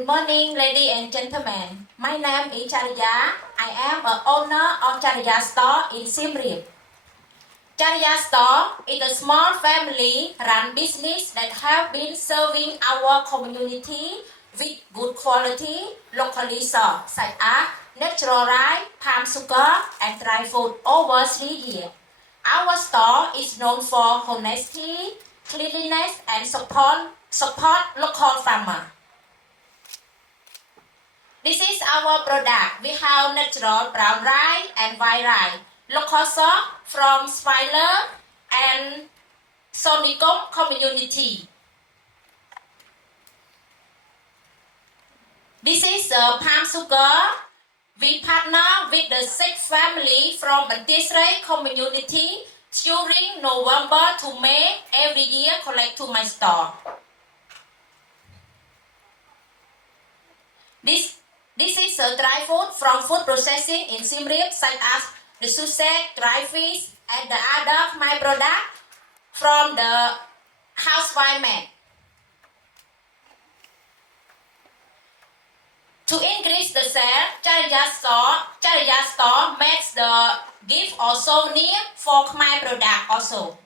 Good morning, ladies and gentlemen. My name is Chariya. I am an owner of Chariya Store in Siem Reap. Chariya Store is a small family-run business that have been serving our community with good quality local resources such as natural rice, palm sugar, and dry food over 3 years. Our store is known for honesty, cleanliness, and support local farmers. This is our product. We have natural brown rice and white rice, local source from Swiler and Sonikom community. This is palm sugar. We partner with the 6 family from Bantisray community during November to May every year collect to my store. This is a dry food from food processing in Siem Reap such as the susek, dry fish, and the other my product from the housewife man. To increase the sale, Chariya Store makes the gift or souvenir for my product also.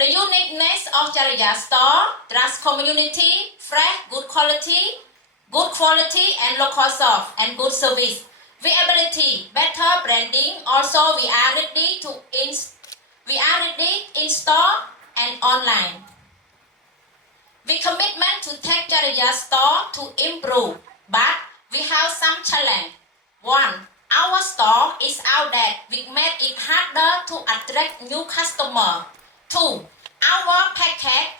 The uniqueness of Chariya Store, trust community, fresh, good quality, and local soft and good service. Viability, better branding. Also, we are ready in store and online. We commitment to take Chariya Store to improve, but we have some challenge. 1. Our store is outdated. We made it harder to attract new customers. 2. Our package,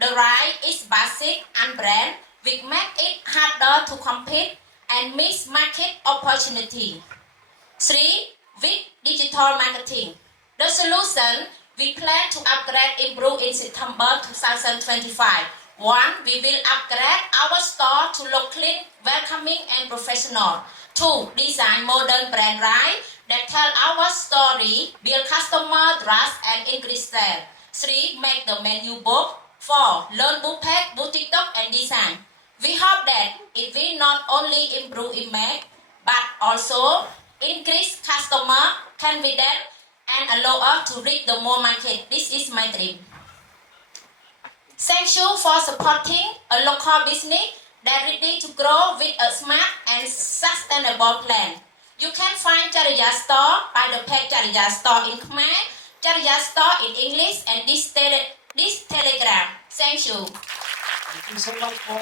the rice is basic and brand, which make it harder to compete and miss market opportunity. 3. With digital marketing. The solution, we plan to upgrade improve in September 2025. 1. We will upgrade our store to look clean, welcoming, and professional. 2. Design modern brand rice that tell our story, build customer trust, and increase sales. 3. Make the menu book. 4. Learn bootpack, boot TikTok, and design. We hope that it will not only improve image, but also increase customer confidence and allow us to reach the more market. This is my dream. Thank you for supporting a local business that ready to grow with a smart and sustainable plan. You can find Chariya Store by the page Chariya Store in Khmer, Chariya Store in English, and this telegram. Thank you. Thank you so much for